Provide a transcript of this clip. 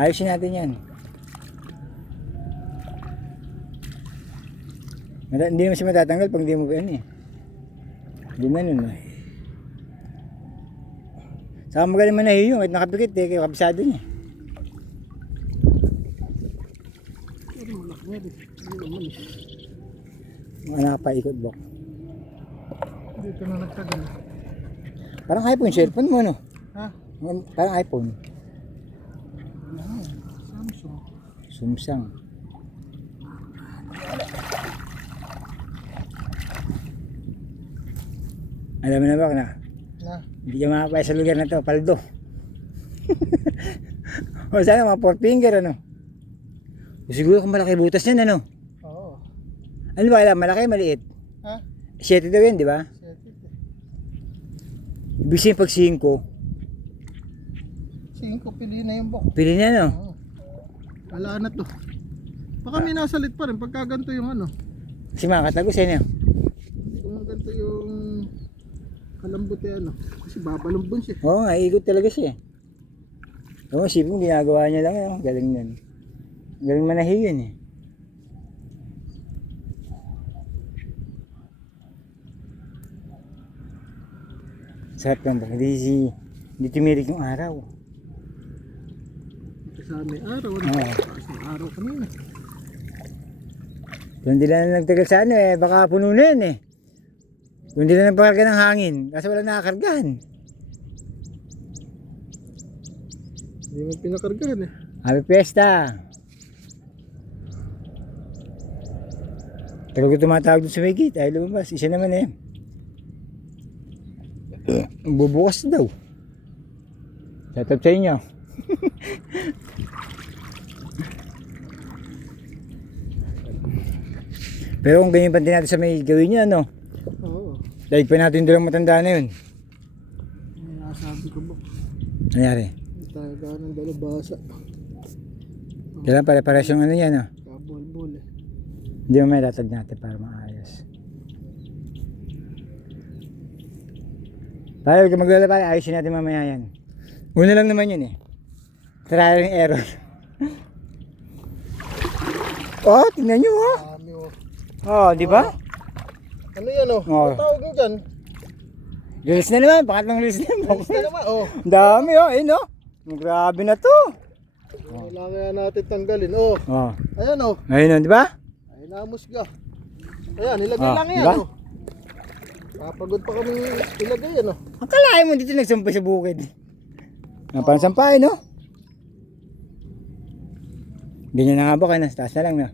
Ayusin natin yan. Hindi naman siya matatanggal pag hindi mo yan eh. Hindi man nun eh. Saka magaling manahiyo kahit nakapikit eh, kaya kabisado niya. Pero malaki nga din. Hindi naman eh. Mga nakapaikot bok. Dito na nagtagal. Parang iPhone cellphone mo no? Ha? Parang iPhone. Samsung. Sumsang. Alam mo na ba na? Hindi ka makapaya sa lugar na to, paldo. O sana mga 4 finger ano? O siguro kung malaki butas yan ano? Oo. Ano ba alam? Malaki, maliit? Ha? 7 daw yan, di ba? Ibig sabihin pag 5, 5 pili na yung bok. pili niya no? Oo. Wala na to. Baka may nasalit pa rin pagka ganito yung ano. Kasi mga katagos yan yun. Hindi kung ganito yung kalambot yan ano. Kasi babalambon siya. Oo nga, ikot talaga siya. Oo, sipong ginagawa niya lang yun. Galing nun. Galing manahiyo yun eh. Sarap lang ba? Hindi tumirik yung araw. Kasama may araw. Ano? Oo. Kasama araw kanina. Kung hindi lang nagtagal sa ano eh, baka puno na yan eh. Kung hindi lang nagpakarga ng hangin, kasi wala nakakargahan. Hindi mo pinakargahan eh. Happy Fiesta! Tagal ko tumatawag doon sa may gate, ay lumabas, isa naman eh. Bubukas daw. Shout out sa inyo. Pero kung ganyan pa din natin sa may gawin niya, ano? Oo. Dahil pa natin doon matanda na yun. May nasabi ko ba? Nangyari? Taga ng dalabasa. Kailan pare-pares yung ano yan, no? Kabol-bol eh. Hindi mo may latag natin para maayos. Tayo, huwag ka maglalabay, ayusin natin mamaya yan. Una lang naman yun eh. Trial and error. Oh, tingnan nyo oh. Dami oh. Oh, di ba? Ano yan oh? Oo. Ano tawag nyo dyan? Reels na naman, pangatlong reels na naman. Ayos na naman oh. Dami oh, ayun oh. Grabe na to. Kailangan natin tanggalin oh. Oh, Ayan oh. ayun oh, di ba? Ay namusga. Ayan, ilagay Ah, lang yan diba? oh. Papagod pa kami ilagay yan oh. Ang kalahin mo dito nagsampay sa bukid. Napansampay no? Ganyan na nga ba kayo, taas na lang na.